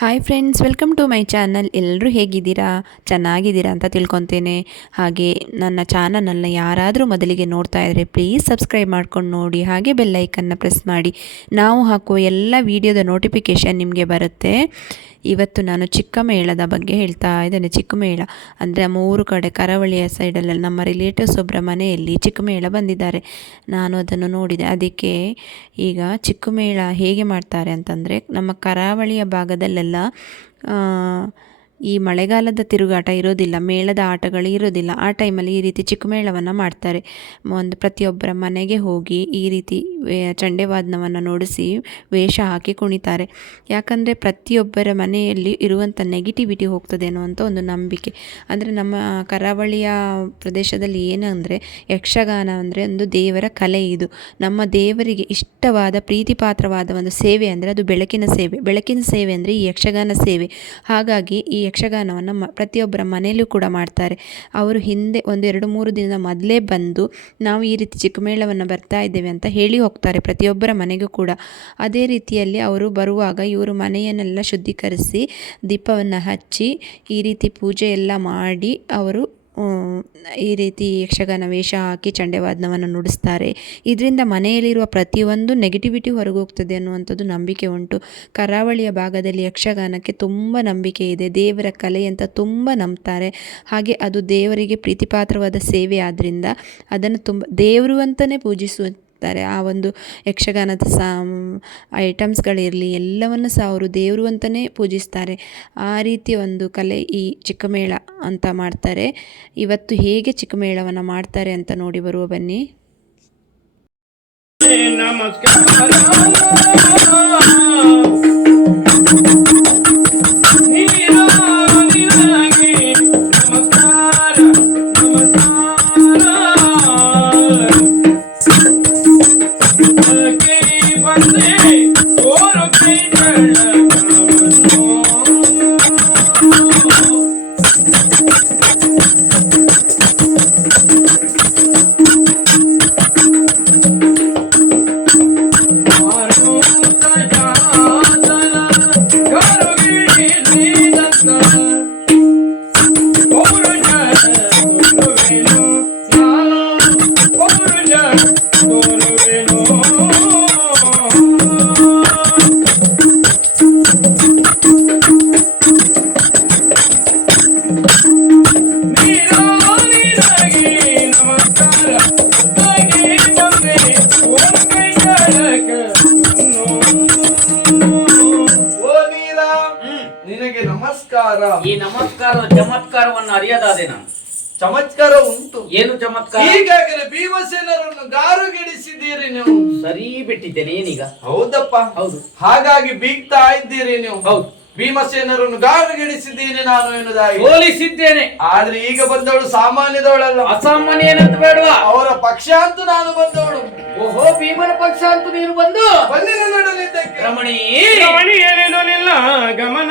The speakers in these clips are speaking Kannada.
Hi friends welcome to my channel ಎಲ್ಲರೂ ಹೇಗಿದ್ದೀರಾ? ಚೆನ್ನಾಗಿದ್ದೀರಾ ಅಂತ ತಿಳ್ಕೊತೇನೆ. ಹಾಗೆ ನನ್ನ ಚಾನಲನ್ನು ಯಾರಾದರೂ ಮೊದಲಿಗೆ ನೋಡ್ತಾ ಇದ್ದರೆ ಪ್ಲೀಸ್ ಸಬ್ಸ್ಕ್ರೈಬ್ ಮಾಡ್ಕೊಂಡು ನೋಡಿ. ಹಾಗೆ ಬೆಲ್ಲೈಕನ್ನು ಪ್ರೆಸ್ ಮಾಡಿ. ನಾವು ಹಾಕುವ ಎಲ್ಲ ವೀಡಿಯೋದ ನೋಟಿಫಿಕೇಷನ್ ನಿಮಗೆ ಬರುತ್ತೆ. ಇವತ್ತು ನಾನು ಚಿಕ್ಕ ಮೇಳದ ಬಗ್ಗೆ ಹೇಳ್ತಾ ಇದ್ದೇನೆ. ಚಿಕ್ಕಮೇಳ ಅಂದರೆ ಮೂರು ಕಡೆ ಕರಾವಳಿಯ ಸೈಡಲ್ಲಿ ನಮ್ಮ ರಿಲೇಟಿವ್ಸ್ ಒಬ್ಬರ ಮನೆಯಲ್ಲಿ ಚಿಕ್ಕ ಮೇಳ ಬಂದಿದ್ದಾರೆ. ನಾನು ಅದನ್ನು ನೋಡಿದೆ. ಅದಕ್ಕೆ ಈಗ ಚಿಕ್ಕಮೇಳ ಹೇಗೆ ಮಾಡ್ತಾರೆ ಅಂತಂದರೆ ನಮ್ಮ ಕರಾವಳಿಯ ಭಾಗದಲ್ಲೆಲ್ಲ ಆ, ಈ ಮಳೆಗಾಲದ ತಿರುಗಾಟ ಇರೋದಿಲ್ಲ, ಮೇಳದ ಆಟಗಳು ಇರೋದಿಲ್ಲ. ಆ ಟೈಮಲ್ಲಿ ಈ ರೀತಿ ಚಿಕ್ಕ ಮೇಳವನ್ನು ಮಾಡ್ತಾರೆ. ಒಂದು ಪ್ರತಿಯೊಬ್ಬರ ಮನೆಗೆ ಹೋಗಿ ಈ ರೀತಿ ಚಂಡೆ ಚಂಡೆವಾದನವನ್ನು ನೋಡಿಸಿ ವೇಷ ಹಾಕಿ ಕುಣಿತಾರೆ. ಯಾಕಂದರೆ ಪ್ರತಿಯೊಬ್ಬರ ಮನೆಯಲ್ಲಿ ಇರುವಂಥ ನೆಗೆಟಿವಿಟಿ ಹೋಗ್ತದೆ ಅನ್ನುವಂಥ ಒಂದು ನಂಬಿಕೆ. ಅಂದರೆ ನಮ್ಮ ಕರಾವಳಿಯ ಪ್ರದೇಶದಲ್ಲಿ ಏನಂದರೆ, ಯಕ್ಷಗಾನ ಅಂದರೆ ಒಂದು ದೇವರ ಕಲೆ ಇದು. ನಮ್ಮ ದೇವರಿಗೆ ಇಷ್ಟವಾದ ಪ್ರೀತಿಪಾತ್ರವಾದ ಒಂದು ಸೇವೆ ಅಂದರೆ ಅದು ಬೆಳಕಿನ ಸೇವೆ. ಬೆಳಕಿನ ಸೇವೆ ಅಂದರೆ ಈ ಯಕ್ಷಗಾನ ಸೇವೆ. ಹಾಗಾಗಿ ಈ ಯಕ್ಷಗಾನವನ್ನು ಮ, ಪ್ರತಿಯೊಬ್ಬರ ಮನೆಯಲ್ಲೂ ಕೂಡ ಮಾಡ್ತಾರೆ. ಅವರು ಹಿಂದೆ ಒಂದು ಎರಡು ಮೂರು ದಿನದ ಮೊದಲೇ ಬಂದು ನಾವು ಈ ರೀತಿ ಚಿಕ್ಕಮೇಳವನ್ನು ಬರ್ತಾ ಇದ್ದೇವೆ ಅಂತ ಹೇಳಿ ಹೋಗ್ತಾರೆ ಪ್ರತಿಯೊಬ್ಬರ ಮನೆಗೂ ಕೂಡ. ಅದೇ ರೀತಿಯಲ್ಲಿ ಅವರು ಬರುವಾಗ ಇವರು ಮನೆಯನ್ನೆಲ್ಲ ಶುದ್ಧೀಕರಿಸಿ ದೀಪವನ್ನು ಹಚ್ಚಿ ಈ ರೀತಿ ಪೂಜೆ ಎಲ್ಲ ಮಾಡಿ ಅವರು ಈ ರೀತಿ ಯಕ್ಷಗಾನ ವೇಷ ಹಾಕಿ ಚಂಡೆವಾದನವನ್ನು ನುಡಿಸ್ತಾರೆ. ಇದರಿಂದ ಮನೆಯಲ್ಲಿರುವ ಪ್ರತಿಯೊಂದು ನೆಗೆಟಿವಿಟಿ ಹೊರಗೆ ಹೋಗ್ತದೆ ಅನ್ನುವಂಥದ್ದು ನಂಬಿಕೆ ಉಂಟು. ಕರಾವಳಿಯ ಭಾಗದಲ್ಲಿ ಯಕ್ಷಗಾನಕ್ಕೆ ತುಂಬ ನಂಬಿಕೆ ಇದೆ. ದೇವರ ಕಲೆ ಅಂತ ತುಂಬ ನಂಬ್ತಾರೆ. ಹಾಗೆ ಅದು ದೇವರಿಗೆ ಪ್ರೀತಿಪಾತ್ರವಾದ ಸೇವೆ ಆದ್ದರಿಂದ ಅದನ್ನು ತುಂಬ ದೇವರು ಅಂತಲೇ ಪೂಜಿಸುತ್ತಾರೆ ಆ ಒಂದು ಯಕ್ಷಗಾನದ ಸಾ ಐಟಮ್ಸ್ಗಳಿರಲಿ ಎಲ್ಲವನ್ನು ಸಹ ಅವರು ದೇವರು ಅಂತಲೇ ಪೂಜಿಸ್ತಾರೆ. ಆ ರೀತಿಯ ಒಂದು ಕಲೆ ಈ ಚಿಕ್ಕಮೇಳ ಅಂತ ಮಾಡ್ತಾರೆ. ಇವತ್ತು ಹೇಗೆ ಚಿಕ್ಕಮೇಳವನ್ನು ಮಾಡ್ತಾರೆ ಅಂತ ನೋಡಿ ಬರುವ ಬನ್ನಿ. ನಮಸ್ಕಾರ. ಬಂದೆ ನಮಸ್ಕಾರ. ಈ ನಮಸ್ಕಾರದ ಚಮತ್ಕಾರವನ್ನು ಅರಿಯದಾದೆ ನಾನು. ಚಮತ್ಕಾರ ಉಂಟು. ಏನು ಚಮತ್ಕಾರ? ಈಗಾಗಲೇ ಭೀಮಸೇನರನ್ನು ಗಾರುಗಿಡಿಸಿದ್ದೀರಿ ನೀವು. ಸರಿ ಬಿಟ್ಟಿದ್ದೇನೆ ಏನೀಗ? ಹೌದಪ್ಪ. ಹೌದು. ಹಾಗಾಗಿ ಬೀಗ್ತಾ ಇದ್ದೀರಿ ನೀವು. ಹೌದು. ಭೀಮಸೇನರನ್ನು ಗಾರಗಿಡಿಸಿದ್ದೇನೆ ನಾನು ಎನ್ನುವುದಾಗಿ. ಹೋಲಿಸಿದ್ದೇನೆ ಆದ್ರೆ ಈಗ ಬಂದವಳು ಸಾಮಾನ್ಯದವಳಲ್ಲ. ಅಸಾಮಾನ್ಯ ಏನಂತ ಬೇಡವಾ? ಅವರ ಪಕ್ಷ ಅಂತೂ ನಾನು ಬಂದವಳು. ಓಹೋ ಭೀಮನ ಪಕ್ಷ ಅಂತೂ ನೀನು ಬಂದು? ಬಂದಿನ ನಡಲಿದ್ದಕ್ಕೆ. ರಮಣಿ! ನಿಲ್ಲ ಗಮನ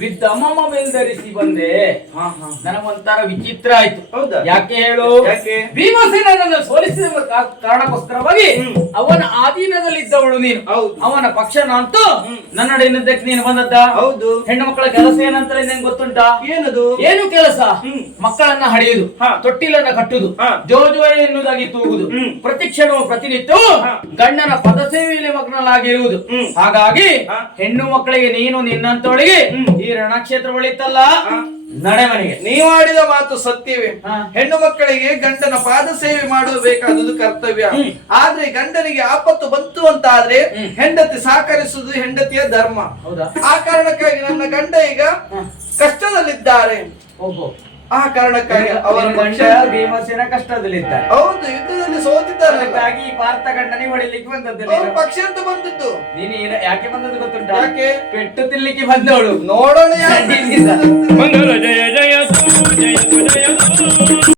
ವಿದ್ದಮಮ ಧರಿಸಿ ಬಂದೆ. ನನಗೊಂಥರ ವಿಚಿತ್ರ ಆಯ್ತು. ಹೌದಾ? ಯಾಕೆ ಹೇಳು? ಯಾಕೆ? ಭೀಮಸೇನನ್ನು ಸೋಲಿಸಿದ ಕಾರಣಕ್ಕೋಸ್ಕರವಾಗಿ ಅವನ ಆಧೀನದಲ್ಲಿದ್ದವಳು ನೀನು. ಹೌದು. ಅವನ ಪಕ್ಷ ಅಂತೂ ನನ್ನಡೆಯಿಂದಕ್ಕೆ ನೀನು ಬಂದದ್ದ. ಹೌದು. ಹೆಣ್ಣು ಮಕ್ಕಳ ಕೆಲಸ ಏನಂತ ನಿಂಗೆ ಗೊತ್ತುಂಟಾ? ಏನದು? ಏನು ಕೆಲಸ? ಮಕ್ಕಳನ್ನ ಹಡಿಯುದು. ತೊಟ್ಟಿಲನ್ನ ಕಟ್ಟುದು. ಜೋ ಜೋ ಎನ್ನುವುದಾಗಿ ತೂಗುದು ಪ್ರತಿ ಕ್ಷಣವು ಪ್ರತಿನಿತ್ಯ ಗಂಡನ ಪದ ಪದಸೇವೆಯಲ್ಲಿ ಮಗ್ನಲಾಗಿರುವುದು. ಹಾಗಾಗಿ. ಹೆಣ್ಣು ಮಕ್ಕಳಿಗೆ ನೀನು ನಿನ್ನಂತವಳಿಗೆ ಈ ರಣಕ್ಷೇತ್ರ ಉಳಿತಲ್ಲ ನಡೆ ಮನೆಗೆ ನೀವು ಆಡಿದ ಮಾತು ಸತ್ಯವೇ. ಹೆಣ್ಣು ಮಕ್ಕಳಿಗೆ ಗಂಡನ ಪಾದ ಸೇವೆ ಮಾಡಬೇಕಾದುದು ಕರ್ತವ್ಯ. ಆದ್ರೆ ಗಂಡನಿಗೆ ಆಪತ್ತು ಬಂತು ಅಂತ ಆದ್ರೆ ಹೆಂಡತಿ ಸಹಕರಿಸುವುದು ಹೆಂಡತಿಯ ಧರ್ಮ. ಹೌದಾ? ಆ ಕಾರಣಕ್ಕಾಗಿ ನನ್ನ ಗಂಡ ಈಗ ಕಷ್ಟದಲ್ಲಿದ್ದಾರೆ. ಓಹೋ. ಆ ಕಾರಣಕ್ಕಾಗಿ ಅವರ ಗಂಡ ಭೀಮಸೇನ ಕಷ್ಟದಲ್ಲಿದ್ದಾರೆ. ಹೌದು ಯುದ್ಧದಲ್ಲಿ ಸೋತಿದ್ದಾರೆ ಅದಕ್ಕಾಗಿ ಪಾರ್ಥ ಗಂಡನಿಗೆ ಹೊಡಿಲಿಕ್ಕೆ ಬಂದದ್ದು ಅವ್ರ ಪಕ್ಷ ಅಂತ ಬಂದದ್ದು. ನೀನು ಏನ- ಯಾಕೆ ಬಂದದ್ದು ಗೊತ್ತುಂಟ? ಯಾಕೆ? ಪೆಟ್ಟು ತಿನ್ಲಿಕ್ಕೆ ಬಂದವಳು. ನೋಡೋಣ ಜಯ ಜಯ ಜಯ